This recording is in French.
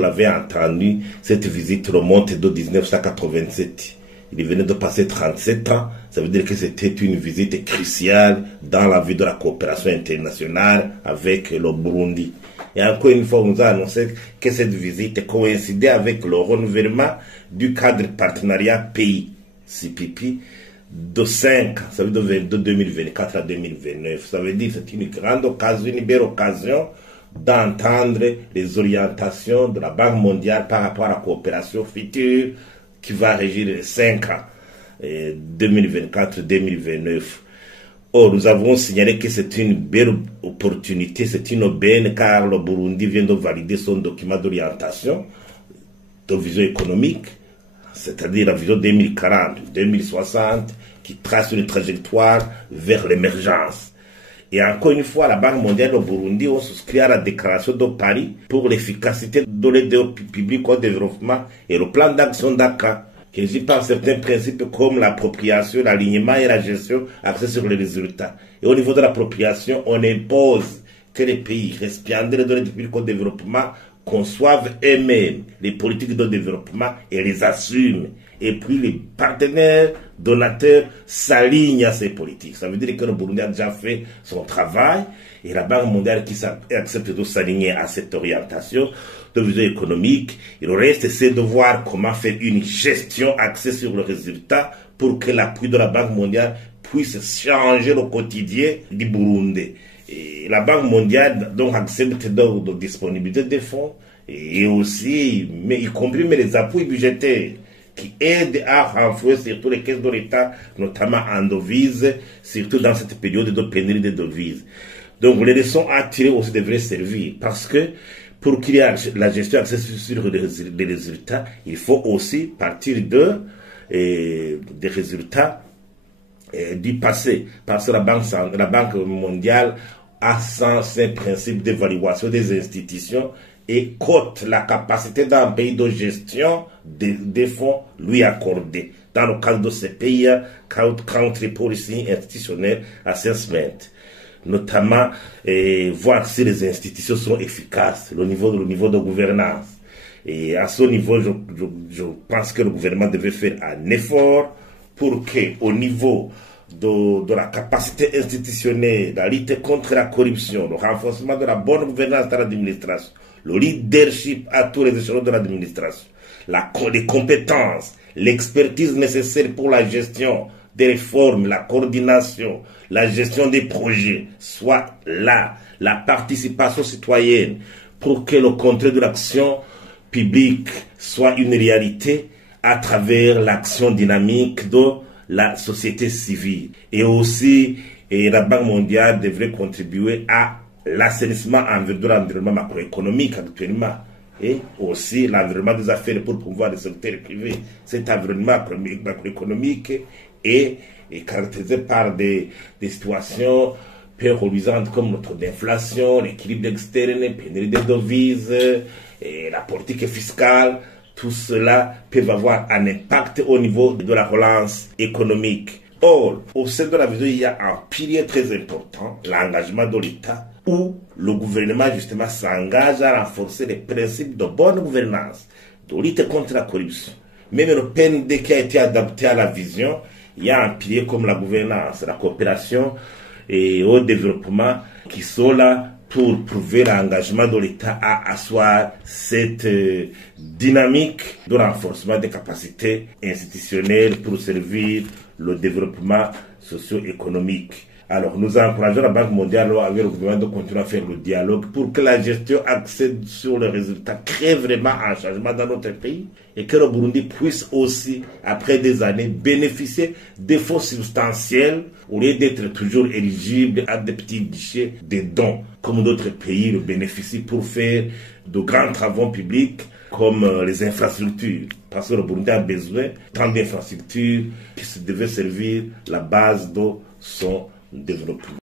l'avez entendu, cette visite remonte de 1987. Il venait de passer 37 ans. Ça veut dire que c'était une visite cruciale dans la vie de la coopération internationale avec le Burundi. Et encore une fois, on nous a annoncé que cette visite coïncidait avec le renouvellement du cadre partenariat pays, CPP, de 5 ans, ça veut dire de 2024 à 2029. Ça veut dire que c'est une grande occasion, une belle occasion d'entendre les orientations de la Banque mondiale par rapport à la coopération future qui va régir les 5 ans, 2024-2029. Or, nous avons signalé que c'est une belle opportunité, c'est une aubaine, car le Burundi vient de valider son document d'orientation de vision économique, c'est-à-dire la vision 2040-2060, qui trace une trajectoire vers l'émergence. Et encore une fois, la Banque mondiale au Burundi ont souscrit à la déclaration de Paris pour l'efficacité de l'aide publique au développement et le plan d'action Dakar, qui régit par certains principes comme l'appropriation, l'alignement et la gestion axée sur les résultats. Et au niveau de l'appropriation, on impose que les pays récipiendaires de l'aide publique au développement conçoivent eux-mêmes les politiques de développement et les assument. Et puis les partenaires donateurs s'alignent à ces politiques. Ça veut dire que le Burundi a déjà fait son travail et la Banque mondiale qui accepte de s'aligner à cette orientation de vision économique. Il reste, c'est de voir comment faire une gestion axée sur le résultat pour que l'appui de la Banque mondiale puisse changer le quotidien du Burundi. Et la Banque mondiale donc accepte de disponibilité des fonds et aussi, mais y compris les appuis budgétaires qui aident à renforcer surtout les caisses de l'État, notamment en devises, surtout dans cette période de pénurie de devises. Donc les leçons à tirer aussi devraient servir parce que pour qu'il y ait la gestion axée sur les résultats, il faut aussi partir des résultats du passé. Parce que la Banque mondiale a ses principes d'évaluation des institutions et cote la capacité d'un pays de gestion des fonds lui accordés. Dans le cadre de ces pays, Country Policy Institutional Assessment, notamment voir si les institutions sont efficaces, le niveau de gouvernance. Et à ce niveau, je pense que le gouvernement devait faire un effort pour que, au niveau de la capacité institutionnelle, la lutte contre la corruption, le renforcement de la bonne gouvernance dans l'administration, le leadership à tous les échelons de l'administration, les compétences, l'expertise nécessaire pour la gestion des réformes, la coordination, la gestion des projets, soit là, la participation citoyenne, pour que le contrôle de l'action publique soit une réalité à travers l'action dynamique de la société civile. Et aussi, la Banque mondiale devrait contribuer à l'assainissement de l'environnement macroéconomique actuellement et aussi l'environnement des affaires pour promouvoir le secteur privé. Cet environnement macroéconomique est caractérisé par des situations peu reluisantes comme le taux d'inflation, l'équilibre externe, la pénurie des devises, et la politique fiscale. Tout cela peut avoir un impact au niveau de la relance économique. Or, au sein de la vision, il y a un pilier très important, l'engagement de l'État, où le gouvernement justement s'engage à renforcer les principes de bonne gouvernance, de lutte contre la corruption. Même le PND qui a été adapté à la vision, il y a un pilier comme la gouvernance, la coopération et au développement qui sont là pour prouver l'engagement de l'État à asseoir cette dynamique de renforcement des capacités institutionnelles pour servir le développement socio-économique. Alors, nous encourageons la Banque mondiale avec le gouvernement de continuer à faire le dialogue pour que la gestion axée sur les résultats crée vraiment un changement dans notre pays et que le Burundi puisse aussi, après des années, bénéficier d'efforts substantiels au lieu d'être toujours éligible à des petits guichets, des dons, comme d'autres pays le bénéficient pour faire de grands travaux publics comme les infrastructures. Parce que le Burundi a besoin tant d'infrastructures qui devaient servir la base de son développement.